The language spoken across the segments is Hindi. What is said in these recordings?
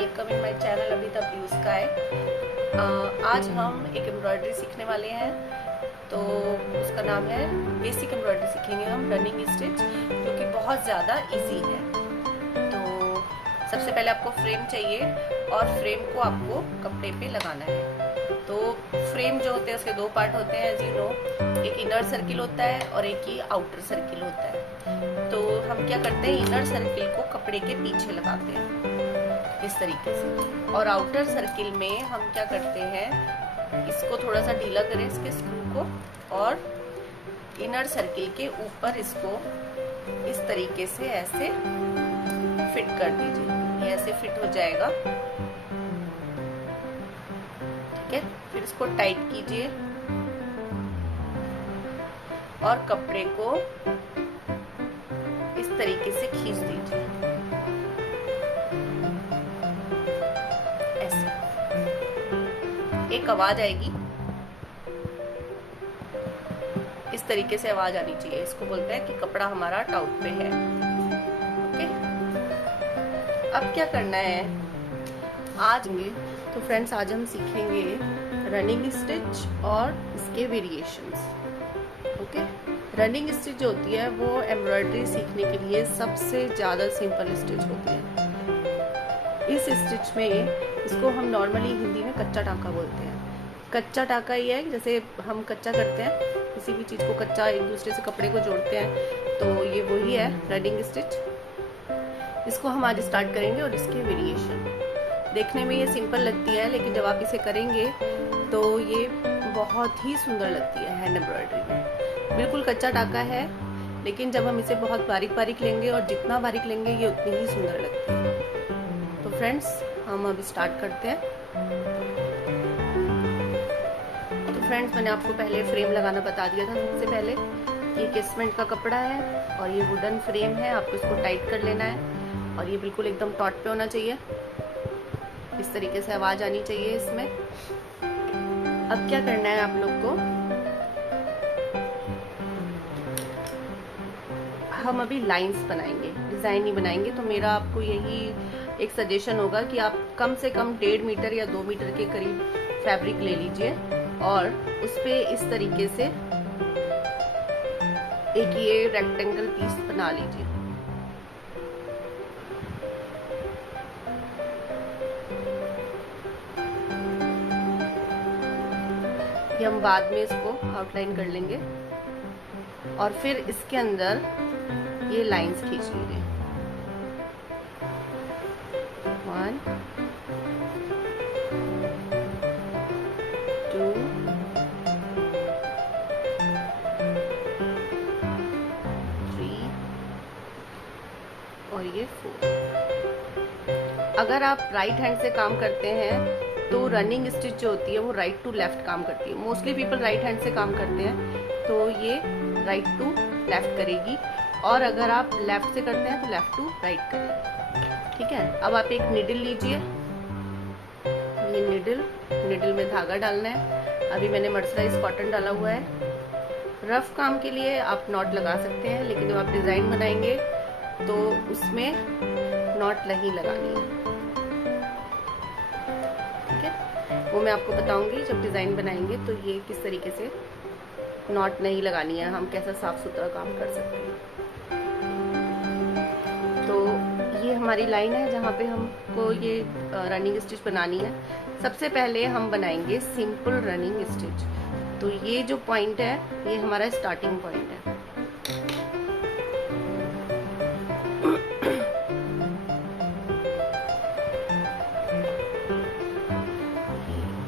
Welcome in my channel Abhita blue sky. आज हम एक एम्ब्रॉयडरी सीखने वाले हैं। तो उसका नाम है बेसिक एम्ब्रॉयडरी। सीखेंगे हम रनिंग स्टिच, जो कि बहुत ज़्यादा इजी है। तो सबसे पहले आपको फ्रेम चाहिए और फ्रेम को आपको कपड़े पे लगाना है। तो फ्रेम जो होते हैं उसके दो पार्ट होते हैं, एज यू नो। एक इनर सर्किल होता है और एक ही आउटर सर्किल होता है। तो हम क्या करते हैं, इनर सर्किल को कपड़े के पीछे लगाते हैं इस तरीके से, और आउटर सर्किल में हम क्या करते हैं, इसको थोड़ा सा ढीला करें इसके स्क्रू को, और इनर सर्किल के ऊपर इसको इस तरीके से ऐसे फिट कर दीजिए। ये ऐसे फिट हो जाएगा, ठीक है। फिर इसको टाइट कीजिए और कपड़े को इस तरीके से खींच दीजिए, ऐसे। एक आवाज आएगी, इस तरीके से आवाज आनी चाहिए। इसको बोलते हैं कि कपड़ा हमारा टाउट पे है। ओके, अब क्या करना है आज में, तो फ्रेंड्स आज हम सीखेंगे रनिंग स्टिच और इसके वेरिएशंस। ओके, रनिंग स्टिच जो होती है वो एम्ब्रॉयडरी सीखने के लिए सबसे ज़्यादा सिंपल स्टिच होती है। इस स्टिच में इसको हम नॉर्मली हिंदी में कच्चा टाका बोलते हैं। कच्चा टाका ये है, जैसे हम कच्चा करते हैं किसी भी चीज़ को कच्चा, एक दूसरे से कपड़े को जोड़ते हैं, तो ये वही है रनिंग स्टिच। इसको हम आज स्टार्ट करेंगे और इसके वेरिएशन। देखने में ये सिंपल लगती है, लेकिन जब आप इसे करेंगे तो ये बहुत ही सुंदर लगती है हैंड एम्ब्रॉयडरी में। बिल्कुल कच्चा टाका है, लेकिन जब हम इसे बहुत बारीक बारीक लेंगे और जितना बारीक लेंगे ये उतनी ही सुंदर लगती है। तो फ्रेंड्स हम अब स्टार्ट करते हैं। तो फ्रेंड्स मैंने आपको पहले फ्रेम लगाना बता दिया था। सबसे पहले ये केसमेंट का कपड़ा है और ये वुडन फ्रेम है। आपको इसको टाइट कर लेना है और ये बिल्कुल एकदम टॉट पे होना चाहिए। इस तरीके से आवाज आनी चाहिए इसमें। अब क्या करना है आप लोग को, हम अभी लाइंस बनाएंगे, डिजाइन नहीं बनाएंगे। तो मेरा आपको यही एक सजेशन होगा कि आप कम से कम 1.5 मीटर या 2 मीटर के करीब फैब्रिक ले लीजिए और उस पे इस तरीके से एक ये रेक्टेंगल पीस बना लीजिए। ये हम बाद में इसको आउटलाइन कर लेंगे और फिर इसके अंदर ये लाइंस खींच लीजिए। 1 2 3 और ये 4। अगर आप राइट हैंड से काम करते हैं तो रनिंग स्टिच जो होती है वो राइट टू लेफ्ट काम करती है। मोस्टली पीपल राइट हैंड से काम करते हैं, तो ये राइट टू लेफ्ट करेगी, और अगर आप लेफ्ट से करते हैं तो लेफ्ट टू राइट करेगी, ठीक है। अब आप एक निडल लीजिए, ये निडल में धागा डालना है। अभी मैंने मर्सराइज कॉटन डाला हुआ है। रफ काम के लिए आप नॉट लगा सकते हैं, लेकिन जब आप डिजाइन बनाएंगे तो उसमें नॉट नहीं लगानी है, ठीक है। वो मैं आपको बताऊंगी जब डिजाइन बनाएंगे, तो ये किस तरीके से नॉट नहीं लगानी है, हम कैसा साफ सुथरा काम कर सकते हैं। तो ये हमारी लाइन है जहाँ पे हमको ये रनिंग स्टिच बनानी है। सबसे पहले हम बनाएंगे सिंपल रनिंग स्टिच। तो ये जो पॉइंट है ये हमारा स्टार्टिंग पॉइंट है।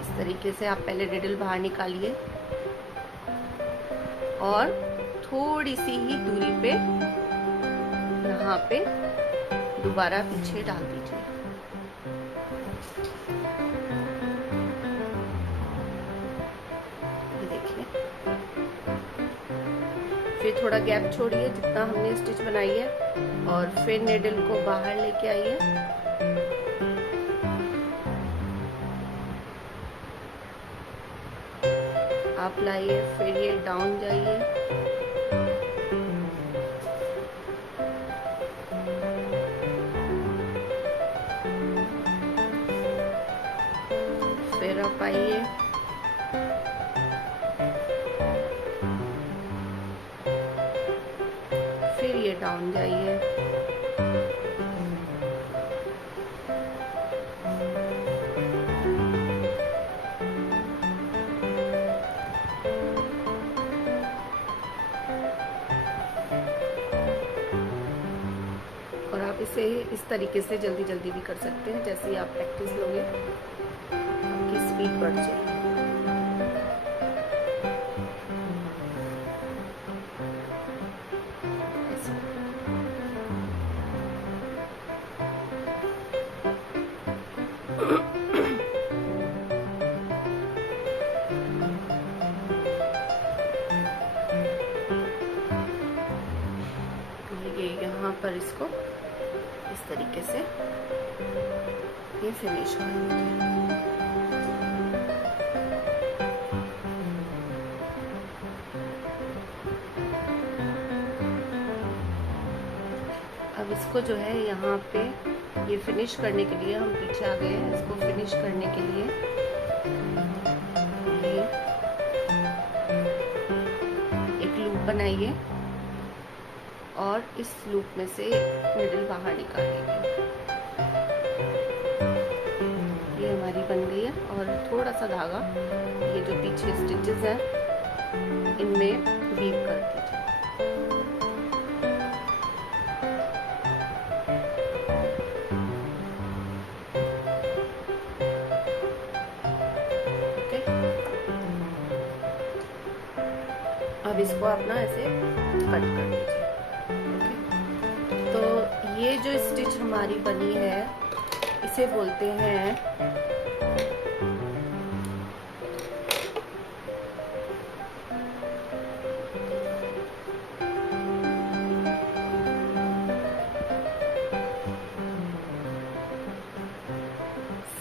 इस तरीके से आप पहले डिडल बाहर निकालिए और थोड़ी सी ही दूरी पे यहाँ पे दोबारा पीछे डाल दीजिए। ये देखिए, फिर थोड़ा गैप छोड़िए जितना हमने स्टिच बनाई है, और फिर नेडल को बाहर लेके आइए। आप लाइए, फिर ये डाउन जाइए, आइए, फिर ये डाउन जाइए, और आप इसे इस तरीके से जल्दी जल्दी भी कर सकते हैं। जैसे ही आप प्रैक्टिस लोगे आपकी स्पीड बढ़ जाएगी। ये यहाँ पर इसको इस तरीके से ये फिनिश कर लीजिए। अब इसको जो है यहाँ पे ये फिनिश करने के लिए हम पीछे आ गए हैं। इसको फिनिश करने के लिए ये एक लूप बनाइए और इस लूप में से निडल बाहर निकालेंगे। ये हमारी बन गई है। और थोड़ा सा धागा ये जो पीछे स्टिचेस हैं इनमें वीव कर दीजिए। अब इसको आप ना ऐसे कट कर लीजिए। तो ये जो स्टिच हमारी बनी है इसे बोलते हैं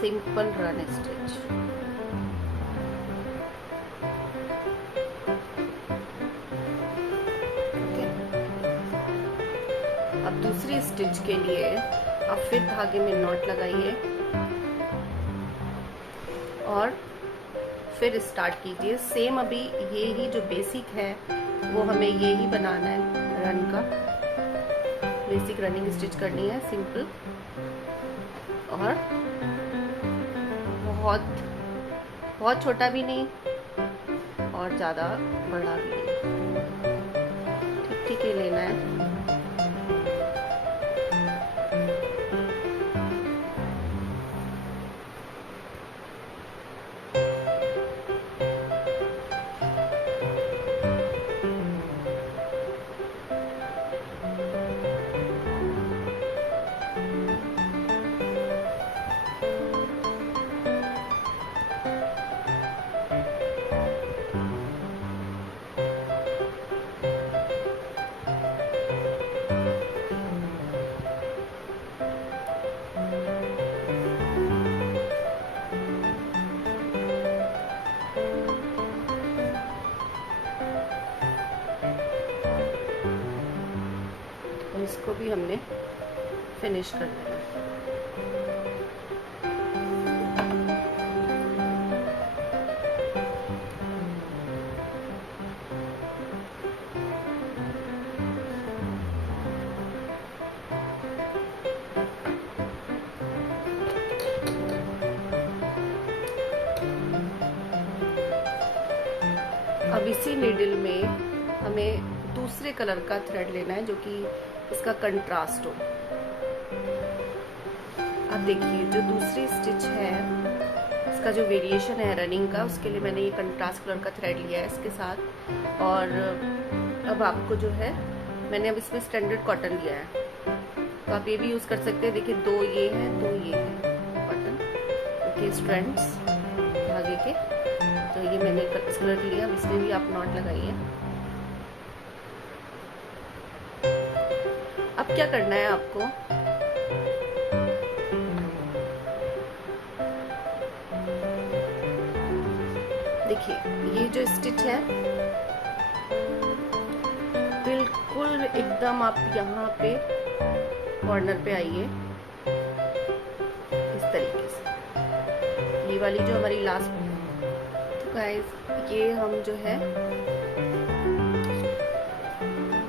सिंपल रन स्टिच। अब दूसरी स्टिच के लिए आप फिर धागे में नॉट लगाइए और फिर स्टार्ट कीजिए। सेम अभी ये ही जो बेसिक है वो हमें ये ही बनाना है। रन का बेसिक रनिंग स्टिच करनी है, सिंपल, और बहुत छोटा भी नहीं और ज़्यादा बड़ा भी नहीं, ठीक ठीक ही लेना है। इसको भी हमने फिनिश कर देना है। अब इसी नीडल में हमें दूसरे कलर का थ्रेड लेना है जो कि इसका कंट्रास्ट हो। अब देखिए जो दूसरी स्टिच है इसका जो वेरिएशन है रनिंग का, उसके लिए मैंने ये कंट्रास्ट कलर का थ्रेड लिया है इसके साथ। और अब आपको जो है मैंने अब इसमें स्टैंडर्ड कॉटन लिया है, तो आप ये भी यूज़ कर सकते हैं। देखिए दो ये है, दो ये है कॉटन के स्ट्रैंड्स धागे के, तो ये मैंने इस कलर लिया। अब इसमें भी आप नॉट लगाइए। अब क्या करना है आपको, देखिए ये जो स्टिच है बिल्कुल एकदम आप यहाँ पे कॉर्नर पे आइए इस तरीके से। ये वाली जो हमारी लास्ट गाइस ये हम जो है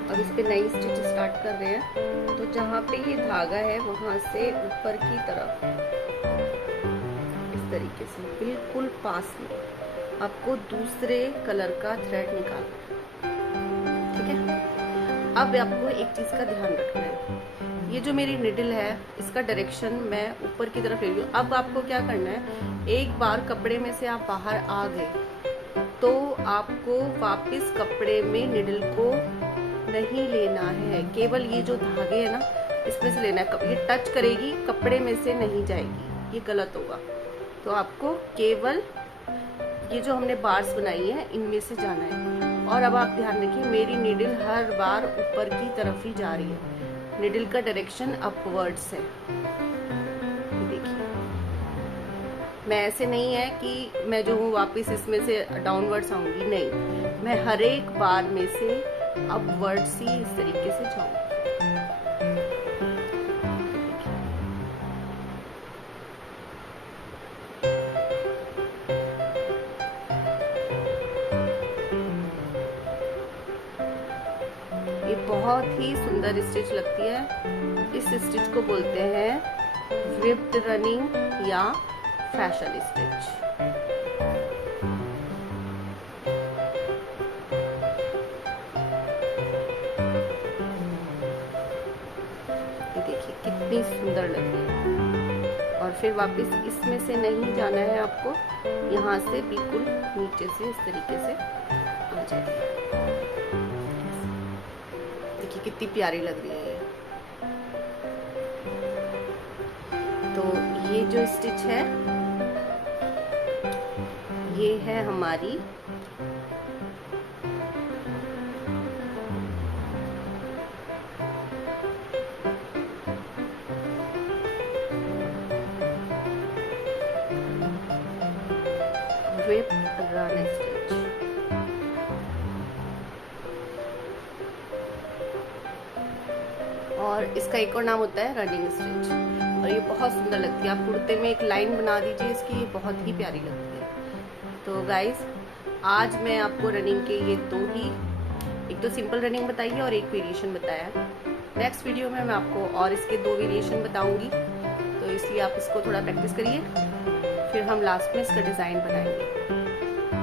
अब इस पे नई स्टिच स्टार्ट कर रहे हैं। तो जहाँ पे ये धागा है वहां से ऊपर की तरफ इस तरीके से बिल्कुल पास में आपको दूसरे कलर का थ्रेड निकालना है, ठीक है। अब आपको एक चीज का ध्यान रखना है, ये जो मेरी निडल है इसका डायरेक्शन मैं ऊपर की तरफ ले रही हूँ। अब आपको क्या करना है, एक बार कपड़े में से आप बाहर आ गए तो आपको वापस कपड़े में निडल को नहीं लेना है, केवल ये जो धागे है ना इसमें से लेना है। ये टच करेगी कपड़े में से नहीं जाएगी, ये गलत होगा। तो आपको केवल ये जो हमने बार्स बनाई है इनमें से जाना है। और अब आप ध्यान रखिए मेरी निडल हर बार ऊपर की तरफ ही जा रही है, निडल का डायरेक्शन अपवर्ड्स है। देखिए मैं ऐसे नहीं है कि मैं जो हूँ वापस इसमें से डाउनवर्ड्स आऊंगी, नहीं, मैं हर एक बार में से अपवर्ड्स ही इस तरीके से जाऊंगी। ये बहुत ही सुंदर स्टिच लगती है। इस स्टिच को बोलते हैं रिप्ड रनिंग या फैशन स्टिच। ये देखिए कितनी सुंदर लग रही है। और फिर वापस इसमें से नहीं जाना है आपको, यहाँ से बिल्कुल नीचे से इस तरीके से आ जाएगी। देखिए कितनी प्यारी लग रही है। तो ये जो स्टिच है ये है हमारी रिप रन स्टिच। और इसका एक और नाम होता है रनिंग स्टिच। और ये बहुत सुंदर लगती है। आप कुर्ते में एक लाइन बना दीजिए इसकी, ये बहुत ही प्यारी लगती है। तो गाइस आज मैं आपको रनिंग के ये दो ही, एक तो सिंपल रनिंग बताई है और एक वेरिएशन बताया है। नेक्स्ट वीडियो में मैं आपको और इसके दो वेरिएशन बताऊंगी, तो इसलिए आप इसको थोड़ा प्रैक्टिस करिए, फिर हम लास्ट में इसका डिज़ाइन बनाएंगे।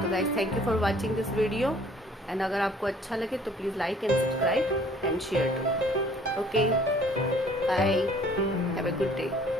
तो guys thank you for watching this video, and अगर आपको अच्छा लगे तो please like and subscribe and share too. Okay, bye. Have a good day.